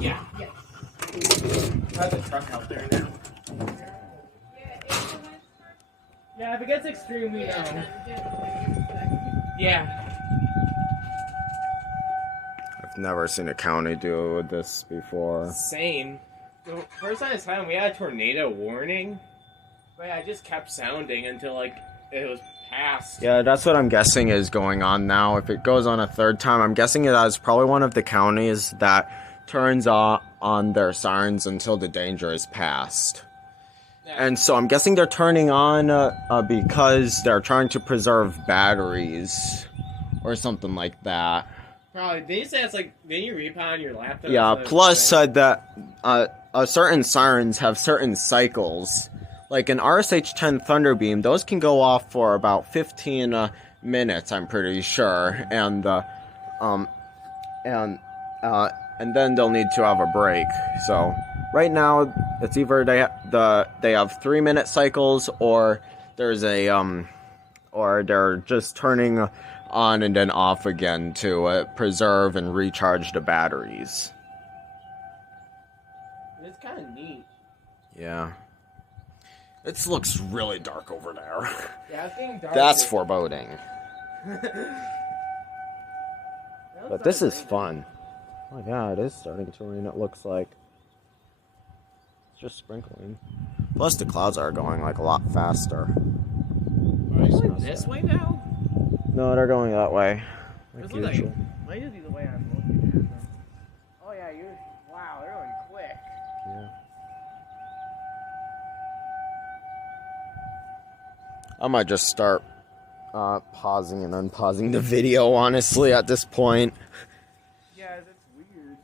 Yeah. Yes. There's a truck out there now. Yeah, if it gets extreme, we know. Yeah. I've never seen a county do this before. Same. The first time we had a tornado warning, but I just kept sounding until like it was past. Yeah, that's what I'm guessing is going on now. If it goes on a third time, I'm guessing it is probably one of the counties that turns on their sirens until the danger is past. Yeah. And so I'm guessing they're turning on because they're trying to preserve batteries or something like that. Probably. They say it's like, then you repound your laptop. Yeah, plus certain sirens have certain cycles. Like an RSH-10 Thunderbeam, those can go off for about 15 minutes, I'm pretty sure, and then they'll need to have a break. So right now, it's either they have 3-minute cycles, or there's or they're just turning on and then off again to preserve and recharge the batteries. It's kind of neat. Yeah. It looks really dark over there. Yeah, it's getting dark. That's foreboding. But this is fun. Oh yeah, it is starting to rain, it looks like. It's just sprinkling. Plus the clouds are going like a lot faster. Are they going this way now? No, they're going that way. Like usual. Might just be the way I'm looking at them. Oh yeah, wow, they're going quick. Yeah. I might just start pausing and unpausing the video, honestly, at this point. Yeah, that's weird.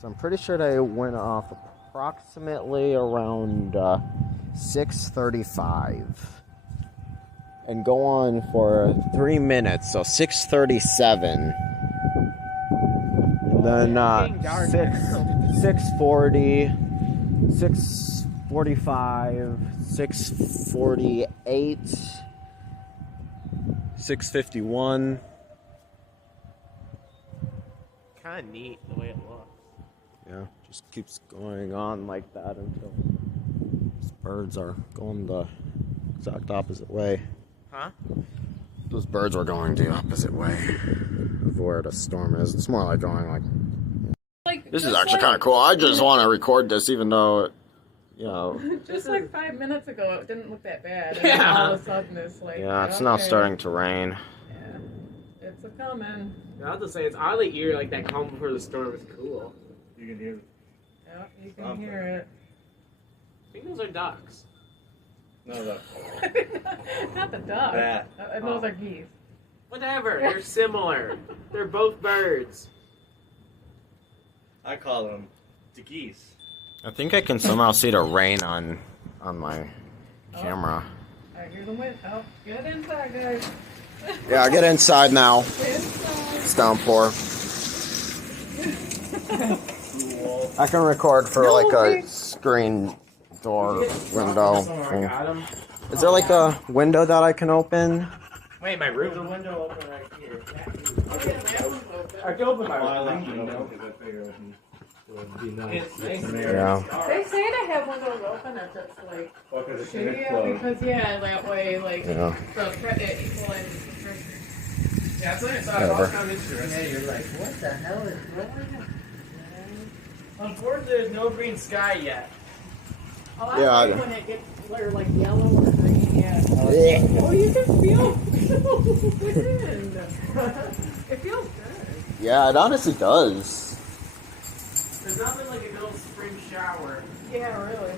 So I'm pretty sure they went off approximately around 6:35. And go on for 3 minutes, so 6:37. And then 6:40, 6:45, 6:48, 6:51. Kind of neat the way it looks. Yeah, just keeps going on like that until these birds are going the exact opposite way. Huh? Those birds were going the opposite way of where the storm is. It's more like going like this is actually kind of cool. I just want to record this, even though, you know. Just like 5 minutes ago, it didn't look that bad. And then all of a sudden, it's like. Yeah, it's now starting to rain. Yeah, it's a coming. I'll just say it's oddly eerie, like that calm before the storm is cool. You can hear it. Yeah, you can hear it. I think those are ducks. No, no. Not the duck. That. Those are geese. Whatever, they're similar. They're both birds. I call them the geese. I think I can somehow see the rain on my camera. Alright, here's the wind. Oh, get inside, guys. Yeah, get inside now. Get inside. It's downpour. I can record for like a screen door window thing. Is there like a window that I can open? Wait, my room? There's a window open right here. I can open my window. Yeah. They say they have windows open if it's like shitty, because that way like Yeah. it equalizes the pressure. Yeah, that's what I thought. Whatever. Kind of interesting. You're like, what the hell is going on? Unfortunately, there's no green sky yet. Oh, I like when it gets like yellow or green. Yeah. Oh, you can feel the wind. It feels good. Yeah, it honestly does. There's nothing like a little spring shower. Yeah, really.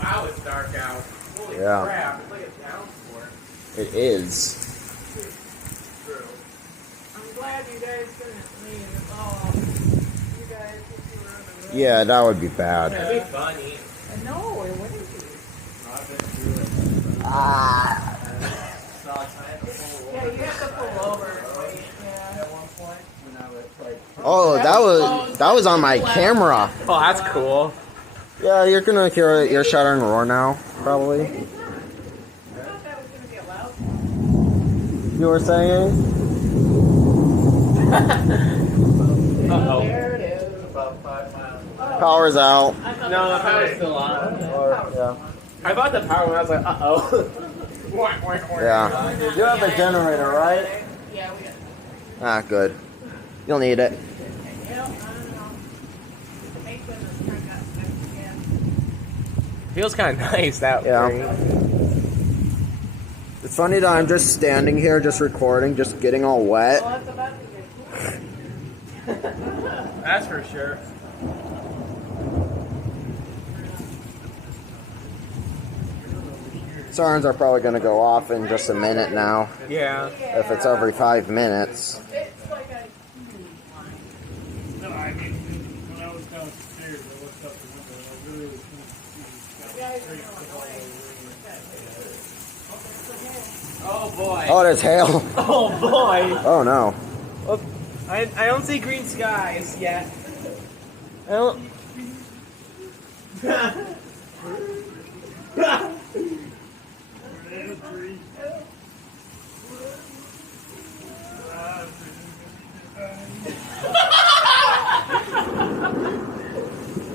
Wow, it's dark out. Holy Yeah. crap, it's like a downpour. It is. True. I'm glad you guys couldn't leave. It's all you guys if you were on the road. Yeah, that would be bad. That'd be funny. No, it wouldn't be. Yeah, you have to pull over. Yeah. At one point, when I was like, Oh, that was on my camera. oh, that's cool. Yeah, you're gonna hear your shattering roar now, probably. you were saying? Uh-oh. There it is. About 5 miles. Power's out. I thought No, the the power's still on. Yeah. I thought the power went, I was like, uh-oh. Yeah. You have a generator, right? Yeah, we got. Ah, good. You'll need it. You know, I don't know. The main one is turned up again. Feels kind of nice, that Yeah. rain. It's funny that I'm just standing here, just recording, just getting all wet. Well, it's about to get cooler. That's for sure. Sirens are probably going to go off in just a minute now, Yeah. if it's every 5 minutes. It's like a. No, I mean, when I was downstairs, I looked out the window and I really was going to see the street. Oh, boy. Oh, there's hail. Oh, boy. Oh, no. I don't see green skies yet. I don't.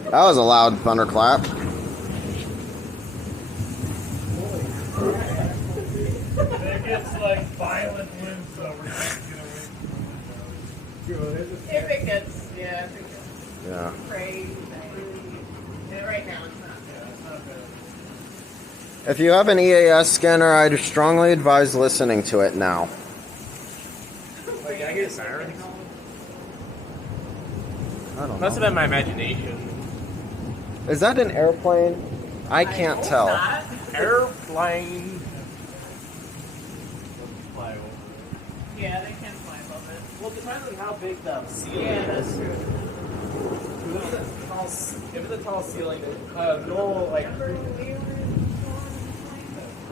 That was a loud thunderclap. It gets like violent winds, so we're trying to get away from it. If it gets, yeah, if it gets Yeah. crazy. And right now it's not. It's not bad. If you have an EAS scanner, I'd strongly advise listening to it now. Like, I get sirens. I don't Must have been my imagination. Is that an airplane? I can't hope tell. not. Airplane. Fly over. Yeah, they can fly above it. Well, it depends on how big the ceiling Yeah, is. that's true. If it's a tall ceiling, no, like, Remember when we were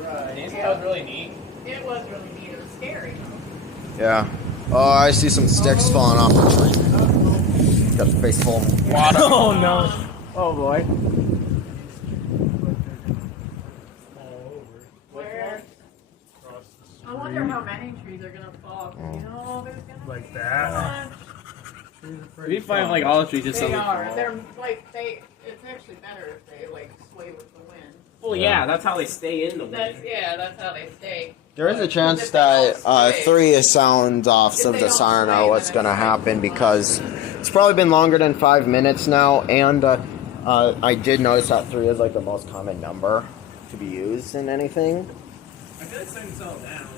right. That was really neat. It was really neat. It was scary. Yeah. Oh, I see some sticks falling off the tree. Got a face full of water. Oh, no. Oh, boy. All over. Where? Across the street. I wonder how many trees are gonna fall. 'Cause you know, there's gonna Like be that? so much. Trees are pretty We find, tall. like, all the trees just They suddenly are. fall. They're like they. It's actually better if they like sway with the wind. Well, yeah, that's how they stay in the That's wind. that's how they stay. There is a chance that 3 sound offs of the siren are what's going to happen, because it's probably been longer than 5 minutes now, and I did notice that 3 is like the most common number to be used in anything. I feel like setting settle down.